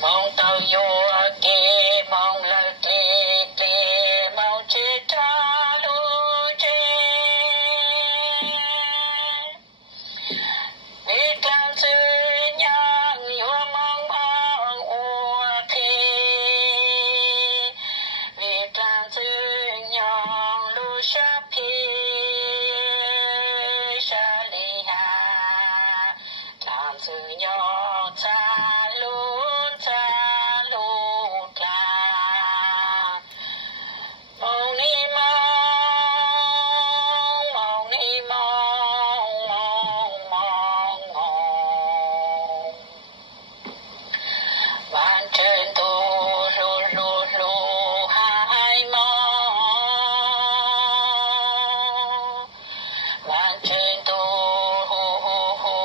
mong tao vô kia mong lời kia mong chỉ ta lu chê biết làm sự nhang vô mong mong ua thi biết làm sự nhang lu sa phi sa li ha làm sự nhang cha luôn cha luôn cha mong ni mong ni mong bạn trên tu lu lu lu hai mong bạn trên tu hu hu hu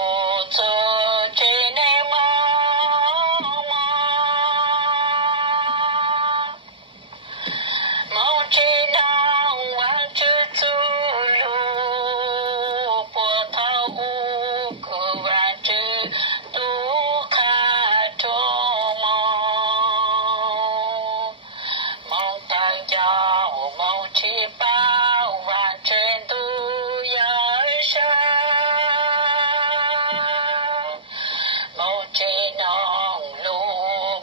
cho trên em mong mong trên nào bạn chưa tu lu của thao u của bạn chưa tu khá cho mong tay giàu mong chỉ bao và trên tu giới sa mong chỉ nong lu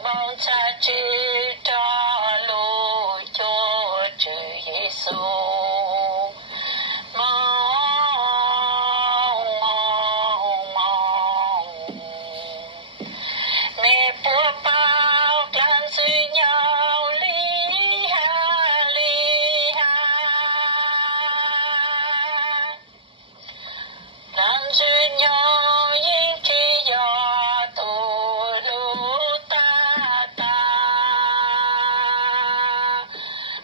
mong cha chỉ cho lu cho chữ Giêsu mẹ bố bao làm sự nhau li ha làm sự nhau yên chỉ do tu lu ta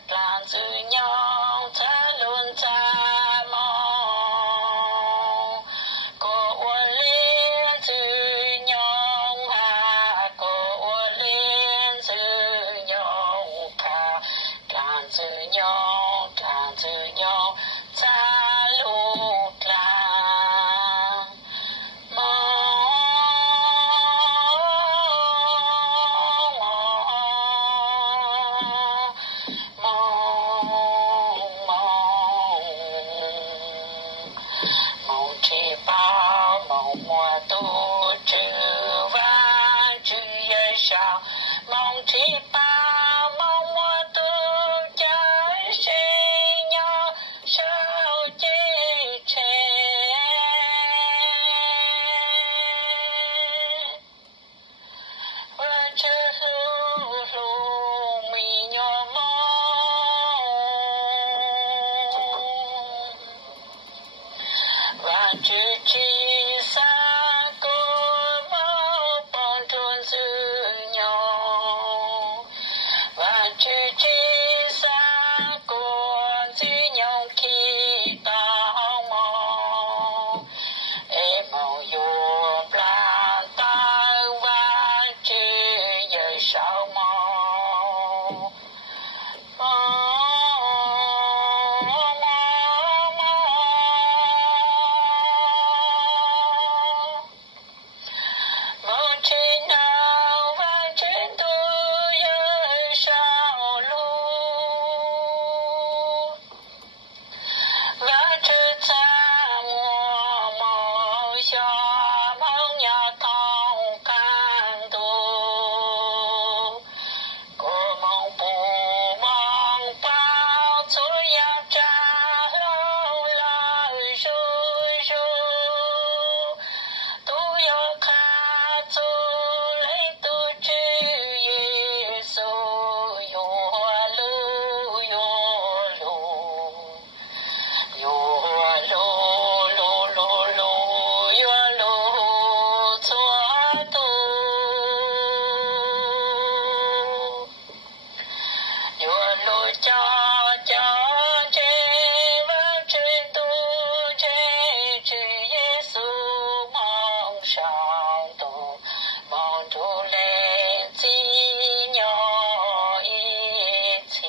làm sự nhau ta luôn ta mong có uốn liên sự nhau ha có uốn liên sự nhau cả làm sự nhau ta luôn là mong chỉ bao mong mùa tu trừ và trừ giới sao mong chỉ bao mong mùa tu trái sinh nhau sao chế chê và chữ lu lu mi nhỏ mong và chữ chi xa cô bao bọn trốn sự nhau và chữ chi xa cô giữ nhau khi ta mong em mong yêu plan ta và chữ giới sao mong mong trên nào và trên tôi giới sao luôn và chữ ta mùa màu cho mong nhà thông can tu cô mong bù mong bao tôi yang cha lâu lời rồi rồi tôi yêu khá tôi lấy tôi chữ Giêsu yo lu yo lu yo lu lu lu lu yo lu chúa tu yo lu cho chế và trên tu chế chữ Giêsu mong sao tu mong tu lên chi nhỏ ít chi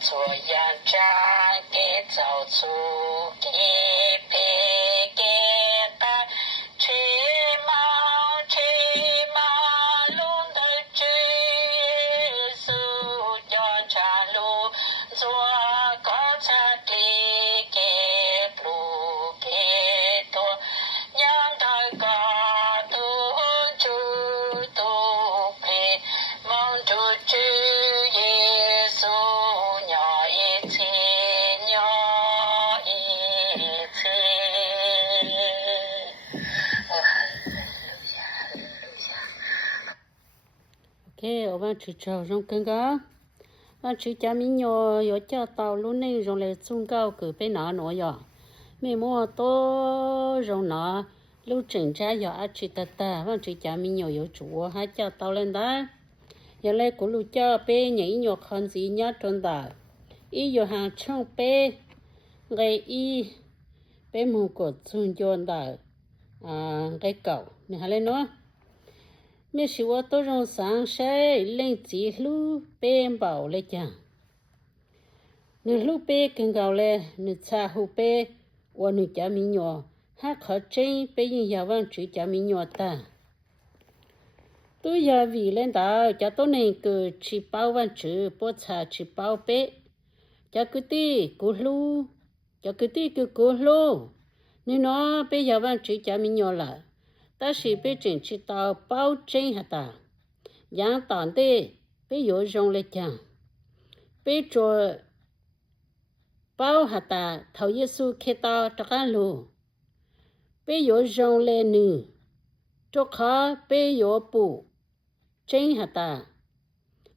做样家给造出给配给带，去马龙的知数要查路，做个查理给路给多，让大家都都配梦住知耶稣鸟一起鸟一起。OK, ở bên chị trâu trong cơn gá, bên chị cha mình nhỏ, ở cha tàu luôn này rồi lại xung cao cử bên nọ nữa rồi, mình mua to rồi nọ, lúc chỉnh ra giờ ăn chị ta, bên chị cha mình nhỏ ở chỗ hai cha tàu lên đó, giờ lại của lúc cha bên nhảy nhỏ khăn gì nhá trong đó, ý giờ hàng trong bên, ngày ý bên mua cột xung chôn đó, cái cầu, này hay lên nữa. Mình chỉ có tôi trong sáng sớm lên chỉ lúc bên bảo lên chăng, nếu lúc bên cần gạo lên, nếu cha hụt bên, và nếu cha mình nhỏ, hát khó trên bên những nhà văn chỉ cha mình nhỏ ta. Tôi giờ vì lên đó, cha tôi nên cứ chỉ bảo văn chữ, bố cha chỉ bảo bên, cha cứ tí cứ lu, cha cứ tí cứ lu, nếu nó bên nhà văn chỉ cha mình nhỏ lại. Ta chỉ biết chuyện chỉ tao bao trên hả ta, giang tòn đi, biết yếu rong lên chăng, biết cho bao hả ta, thầu Giêsu khi tao cho cái lù, biết yếu rong lên nữ, cho khó biết yếu bù, trên hả ta,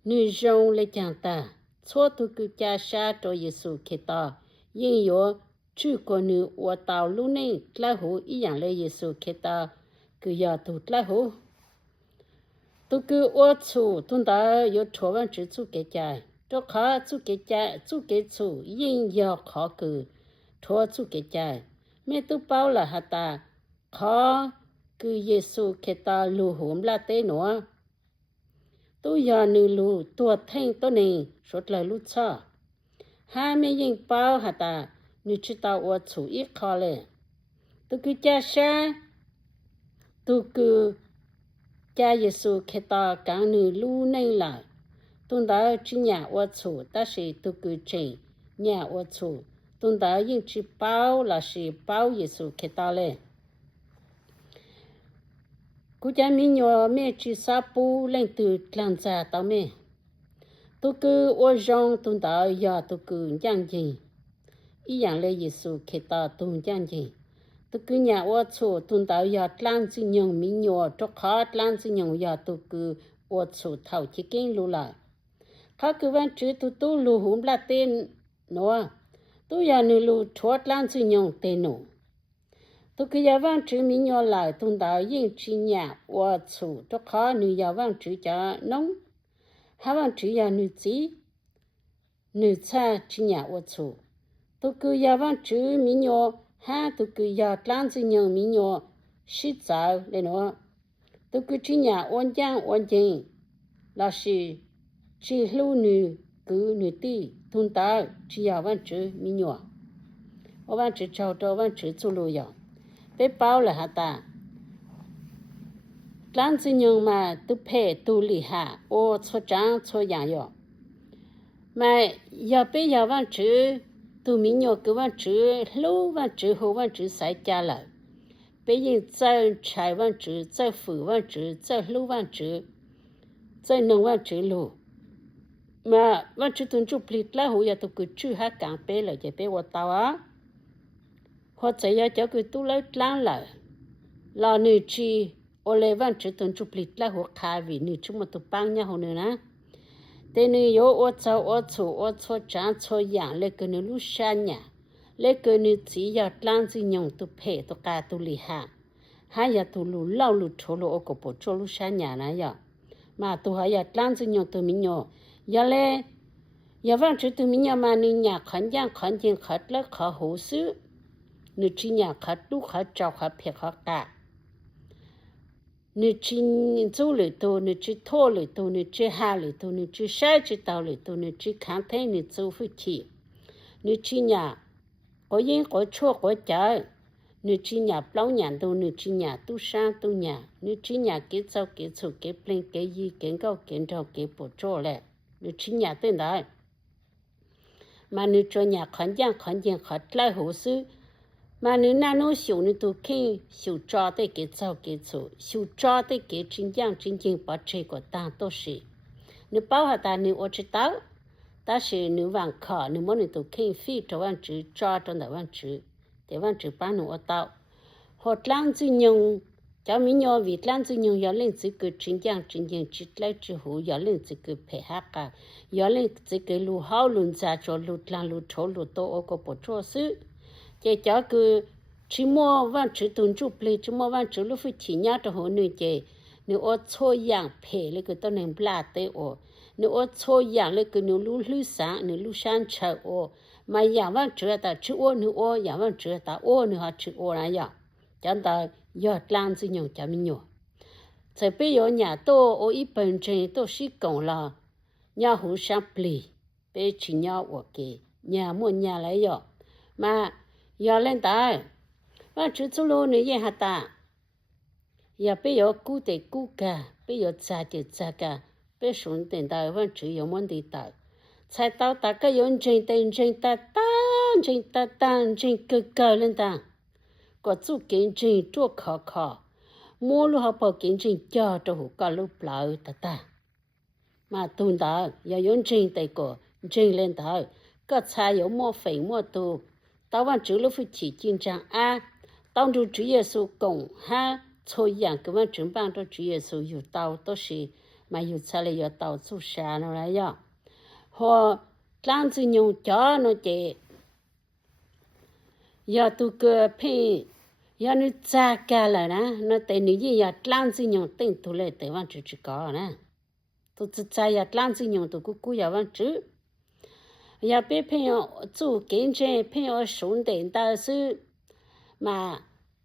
nữ rong lên chăng ta, số tu cứ cha sa cho Giêsu khi tao, nhưng yếu chưa có nữ ở tao lúc này là hữu ý dạng lên Giêsu khi tao. Cứ giờ tụt lại hú, tôi cứ ở chỗ tôi đã có chỗ văn chữ chú cái trái, cho khó chú cái chỗ yên giờ khó cứ chỗ chú cái trái, mẹ tôi bảo là hả ta khó cứ Giêsu cái ta lù hùm là thế nữa, tôi giờ nữ lù tuột thanh tôi này rất là lù cho, hai mẹ yên bảo hả ta nữ chỉ tao ở chỗ ít khó lệ, tôi cứ cha sa tôi cứ cha Giêsu khi ta càng nữ lu này lại, tôi đã chỉ nhà ở chỗ, ta sẽ tôi cứ chỉ nhà ở chỗ, tôi đã những chỉ bảo là chỉ bảo Giêsu khi ta lên. Cú cha mình nhỏ mẹ chỉ sa bu lên từ làm ra tao mẹ, tôi cứ ở trong tôi đã giờ tôi cứ giang gì, ý dạng là Giêsu khi ta tôi giang gì. tôi cứ nhà ở chỗ tôi đã giờ làm gì nhung mình nhỏ cho khó làm gì nhung giờ tôi cứ ở chỗ thầu chỉ kinh lưu lại khó cứ văn chữ tôi lưu hùm là tên nó tôi giờ nữ lưu thoát làm gì nhung tên nó tôi cứ giờ văn chữ mình nhỏ lại tôi đã yên chỉ nhà ở chỗ cho khó nữ giờ văn chữ cho nông hai văn chữ giờ nữ gì nữ cha chỉ nhà ở chỗ tôi cứ giờ văn chữ mình nhỏ ha tôi cứ giờ làm gì nhung mình nhỏ xí giáo lên nó tôi cứ chỉ nhà ôn giang là chỉ lưu nữ cứ nữ ti thôn ta chỉ giờ văn chữ mình nhỏ ở văn chữ trâu trâu văn chữ chú lưu giờ bé bao là hả ta làm gì nhung mà tôi phê tôi lì hạ ô cho trang cho dạng giờ mà giờ bé giờ văn chữ tôi mình nhỏ cứ văn chữ lưu văn chữ hồ văn chữ sai cha lại bây giờ在柴văn chữ在辅văn chữ在lưu văn chữ在能văn chữ lưu mà văn chữ tuần chụp lịch là hồi giờ tôi cứ chữ hát càng bé là giờ bé vào tàu á họ chạy giờ cháu cứ tu lấy láng lại là nữ chi ở lại văn chữ tuần chụp lịch là họ khai vì nữ chúng mà tôi băng nhau nữa nè thế nữ yếu ở cháu ở chỗ trang chỗ dạng lấy cái nữ lúc sáng nhà lấy cái nữ chỉ giờ làm gì nhung tôi phê tôi cả tôi lì hạ hai giờ tôi lù lâu lù thô lù ở cổ bộ chỗ lúc sáng nhà này giờ mà tôi hay giờ làm gì nhung tôi mình nhung giờ lẽ giờ văn chữ tôi mình nhung mà nữ nhà khẩn giang khất lấy khẩn hồ sứ nữ chỉ nhà khất lúc khất trâu khất phê khất cả nữ chỉ chú lệ tu nữ chỉ thô lệ tu nữ chỉ hà lệ tu nữ chỉ sai chỉ tàu lệ tu nữ chỉ kháng thế nữ chú phu chỉ nữ chỉ nhà có yên có chua có chợ nữ chỉ nhà bao nhà tu nữ chỉ nhà tu sang tu nhà nữ chỉ nhà cái sau cái chủ cái pleng cái gì cái gạo cái rau cái bột trộn lệ nữ chỉ nhà tên đó mà nữ cho nhà khẩn giang khẩn lại hồ sơ mà nữ na nó xỉu nữ tu khi xỉu cho tới cái sau cái chủ xỉu cho tới cái chính bảo chế của ta都是nữ bảo hà ta nữ ở trên tàu ta是nữ vàng khở nữ muốn nữ tu khi phi cho vàng chữ cho trong đó vàng chữ để vàng chữ bán nữ ở tàu hột lang chữ nhung cháu mình nhớ vì lang chữ nhung giờ lên chữ cái chính chỉ lấy chữ hú giờ lên chữ cái phải hát cả giờ lên chữ cái lù hao lùn ra cho lù lang lù thổ lù tô ở cái bộ chỗ xứ chỉ cháu cứ chỉ mua vàng chữ tuần chụp lấy chỉ mua vàng chữ lúc phải chỉ nhớ cho hồ nữ chị nữ ở chỗ dạng phải lấy cái tao nên bla tê ở nữ ở chỗ dạng lấy cái nữ lú sáng nữ lú sáng chờ ở mà dạng vàng chữ ta chữ ở nữ ở dạng vàng chữ ta ở nữ họ chữ ở này vậy chẳng ta giờ lang chữ nhung cho mình nhớ tại bây giờ nhà tôi ở ít bên trên tôi sĩ công là nhà hồ sáng pli bây chỉ nhà ở cái nhà mua nhà lấy rồi mà giờ lên ta và chú chú lô nữa vậy hả ta giờ bây giờ cú để cú cả bây giờ trả thì trả cả bây xuống tiền ta vẫn chỉ có món đi ta sai tao ta cái yon trên ta tan trên cơ lên ta có chú kiến trên chỗ khó mua lu học bảo kiến trên cho hồ cả lúc lại ta mà tuần ta giờ yon trên tay cổ trên lên ta có sai có mua phẩy mua tu tao vẫn chỉ lúc phải chỉ chính trang a taoดู主耶稣讲哈错样根本准帮着主耶稣有道都是嘛有出来有道做啥了来呀和当子用家那的要都个配要你咋干了呢那对你也要当子用等出来对往只搞呢都只在要当子用都姑要往只要别朋友做跟着朋友送点到是mà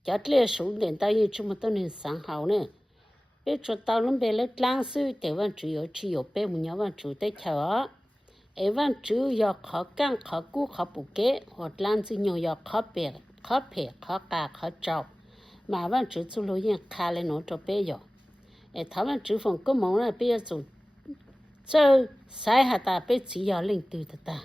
cho lẽ số điện tao như chúng tôi nên sáng hảo nữa bé cho tao lúc bé lấy lang sư để văn chỉ có bé một nhóm văn chủ tới chờ ấy văn chủ giờ khó căng khó cú khó bù kế hoặc lang sư nhiều giờ khó bể khó cả khó trâu mà văn chủ chú lối yên khá lên nó cho bé giờ ấy thảo văn chủ phòng có mong là bé chủ chơi sai hả ta bé chỉ giờ lên từ ta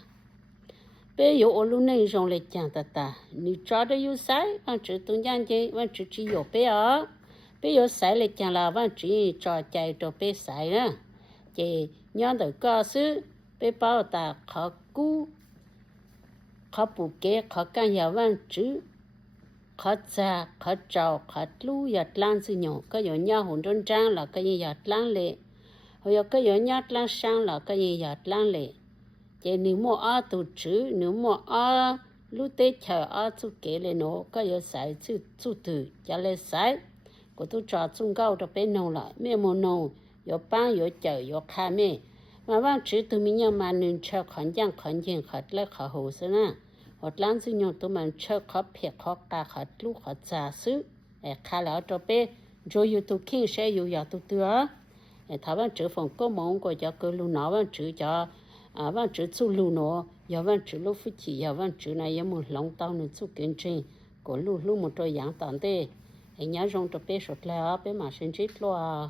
bây giờ ở lúc này trong lịch chẳng ta, nếu cho được yêu sai, bạn chỉ tung giang chơi, bạn chỉ có bây giờ sai lịch chẳng là bạn chỉ cho chạy cho bé sai nữa, chỉ nhớ được cơ sự, bé bảo ta khó cú, khó bù kế, khó can nhà bạn chỉ, khó cha, khó trâu, khó lú, giật lan sự nhỏ, cái giờ nhớ hồn trơn trang là cái gì giật lan lệ, rồi cái giờ nhớ lan sang là cái gì giật lan lệ. Chỉ nếu mua ở tổ chức nếu mua ở lúc tết chờ ở chú kế lên nó có yếu sai chú từ cho lên sai của tôi cho trung cao cho bên nông lại mẹ mua nông yếu bán yếu chở yếu khai mẹ mà bạn chỉ từ mình nhau mà nên chờ khẩn giang khẩn lấy khẩn hồ sơ na hoặc làm gì nhau tụi mình chờ khẩn phết khẩn cả khẩn lúc khẩn giả sử khai lại cho bên rồi yếu tụi kinh sẽ yếu yếu tụi tựa thà bạn chỉ phòng có mong của cho cái lúc nào bạn chỉ cho bạn chỉ chú lưu nó, giờ bạn chỉ lúc phải chỉ giờ bạn chỉ này giờ một lòng tao nữa chú kiến trình, có lưu một trôi giảng tận thế, anh nhớ trong trò bé sốt là bé mà sinh chết lo.